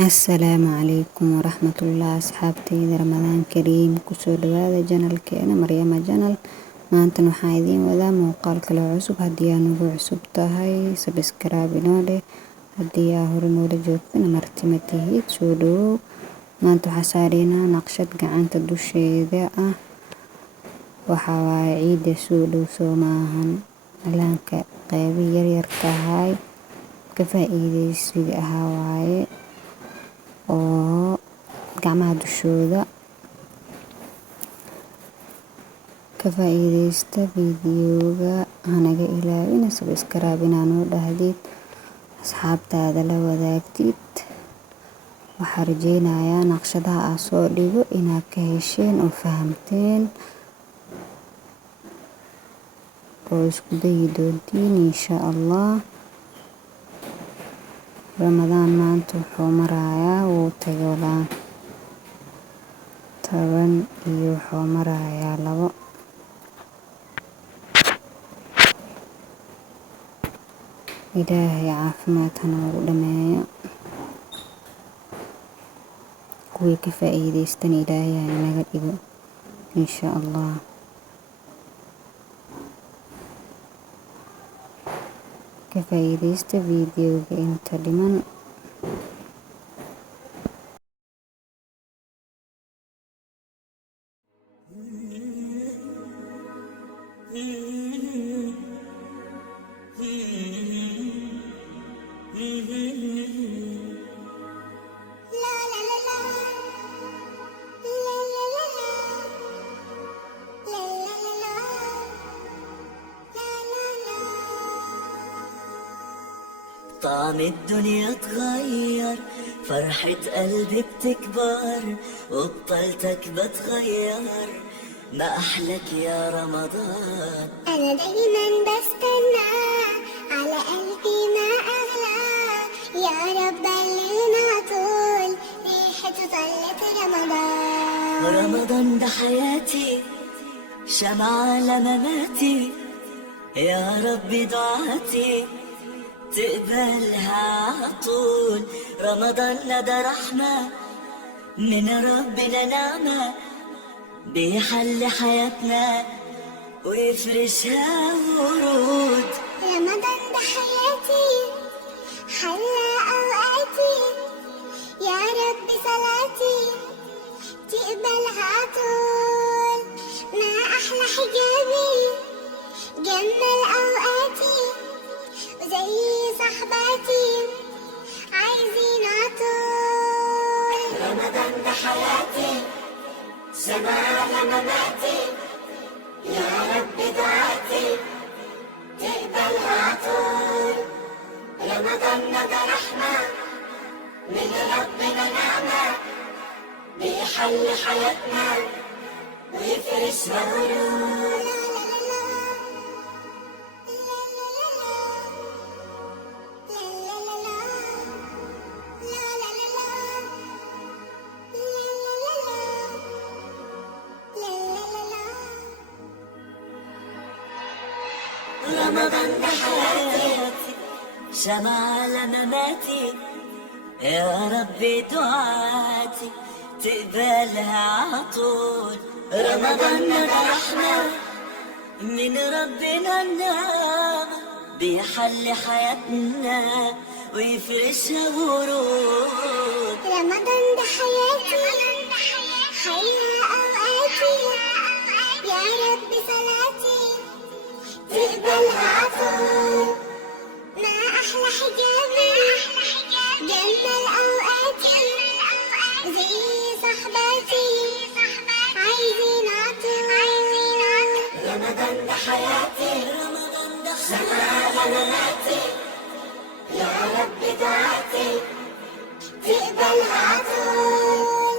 Asalaamu calaykum waraxmatullaah asxaabteyda Ramadaan Kariim kusoo dhawaada janalkeena Maryama Janal. Maanta waxaan idiin wadaa muuqaal kale oo cusub. Haddii aad nagu cusub tahay subscribe inoo dheh, haddii aad hore noola joogtana marti ma tihid soo dhawow. Maanta waxaan saareynaa naqshad gacanta dusheeda ah. Waxaa waaye ciida soo dhow soo maahan alaanka qaybi yaryar tahay ka faa'iideysiga ahaa waaye oo gacmaha dushooda ka faa'iideysta. Videoga hanaga ilaawina subscribe inaa dhahdid asxaabtaada la wadaagtid. Waxaan rajeynayaa naqshadaha aan soo dhigo inaad ka hesheen oo fahamteen oo isku dayi doontiin insha Allah. Ramadaan maanta wuxuu marayaa wuu tagolaan 10 iyo wuxuu marayaa 2. Ilaahay caafimaad ha noogu dhameeyo, kuwii ka faa'iideystan Ilaahay ha inaga dhigo insha Allah. Ka faa'iideysta videoga inta dhiman. طعم الدنيا اتغير، فرحة قلبي بتكبر، وبطلتك بتغير، ما أحلك يا رمضان. أنا دايما بستنى على قلبي ما أغلى، يا رب بلغنا طول ريحة طلة رمضان. رمضان ده حياتي، شمعة لمماتي، يا رب دعاتي تقبلها عطول. رمضان ده رحمة من ربنا، نعمة بيحل حياتنا ويفرشها ورود. رمضان ده حياتي، حلى أوقاتي، يا رب صلاتي تقبلها عطول. ما أحلى حجابي جمل أوقاتي، وزي صحباتي عايزين عطول. رمضان ده حياتي، سماع لمماتي، يا رب دعاتي تقبلها عطول. رمضان ده رحمة من ربنا، نعمة بيحل حياتنا ويفرشها ورود. رمضان ده حياتي، شمعة لمماتي، يا ربي دعاتي تقبلها عطول. رمضان ده رحمة من ربنا، النعمة بيحل حياتنا ويفرشها ورود. رمضان ده حياتي، حيا أوقاتي، يا رب صلاتي تقبلها عطول. ما أحلى حجابي جمل أوقاتي، زي صحباتي عايزين عطول. رمضان ده حياتي، سماع لمماتي، يا رب دعاتي تقبلها عطول.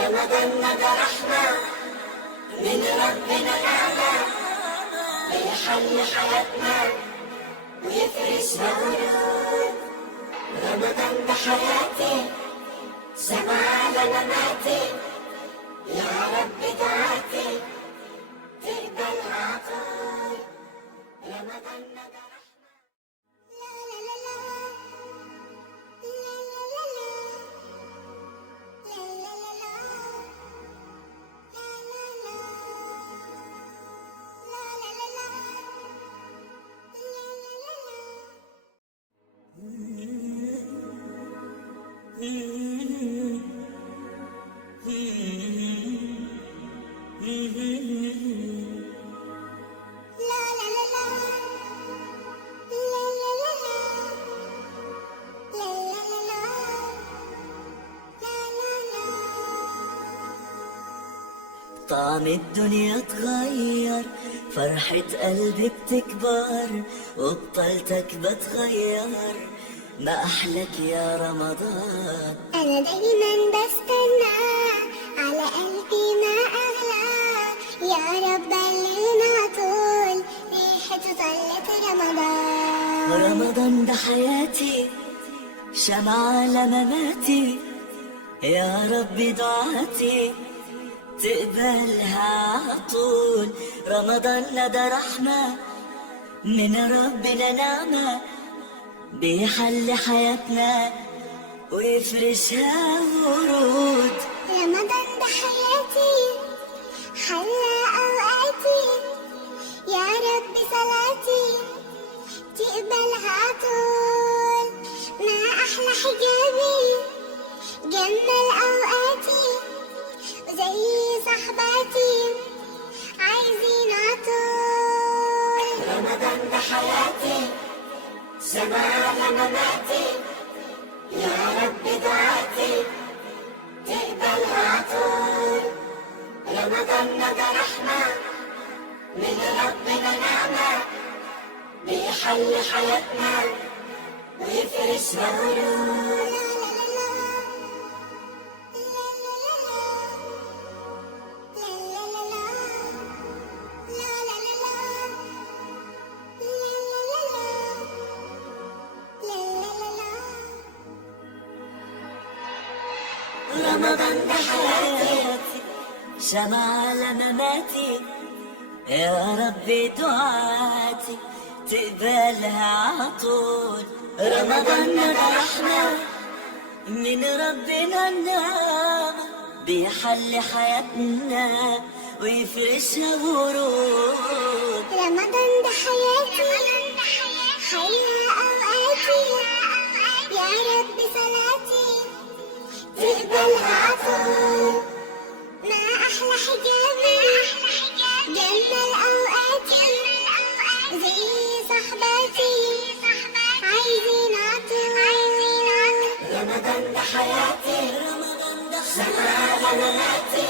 رمضان ده رحمة من ربنا، نعمة بيحل حياتنا ويفرشها ورود. رمضان ده حياتي، سماع لمماتي، يا رب دعاتي تقبلها عطول. رمضان ده رحمة. لا لا لا لا لا لا لا لا لا لا لا لا لا لا لا لا لا لا لا. طعم الدنيا اتغير، فرحة قلبي بتكبر، وبطلتك بتغير، ما أحلك يا رمضان. أنا دايما بستنى، على قلبي ما أغلى، يا رب بلغنا طول ريحته طلت رمضان. رمضان ده حياتي، شمعة لمماتي، يا رب دعاتي تقبلها عطول. رمضان ده رحمة من ربنا، نعمة بيحل حياتنا ويفرشها ورود. رمضان ده حياتي، حلى أوقاتي، يا رب صلاتي تقبلها عطول. ما أحلى حجابي، جمل أوقاتي، وزي صحباتي عايزين عطول. رمضان ده حياتي، شمعة لمماتي، يا رب دعاتي تقبلها عطول. رمضان ده رحمة من ربنا، نعمة بيحل حياتنا ويفرشها ورود. رمضان ده حياتي، شمعة لمماتي، يا رب دعاتي تقبلها عطول. رمضان ده رحمة من ربنا، النعمة بيحل حياتنا ويفرشها ورود. رمضان ده حياتي، حيا أوقاتي، يا رب صلاتي تقبلها عطول. ما أحلى حجابي، جمل أوقاتي، زي صحباتي عايزين عطول. رمضان ده حياتي، شمعة لمماتي،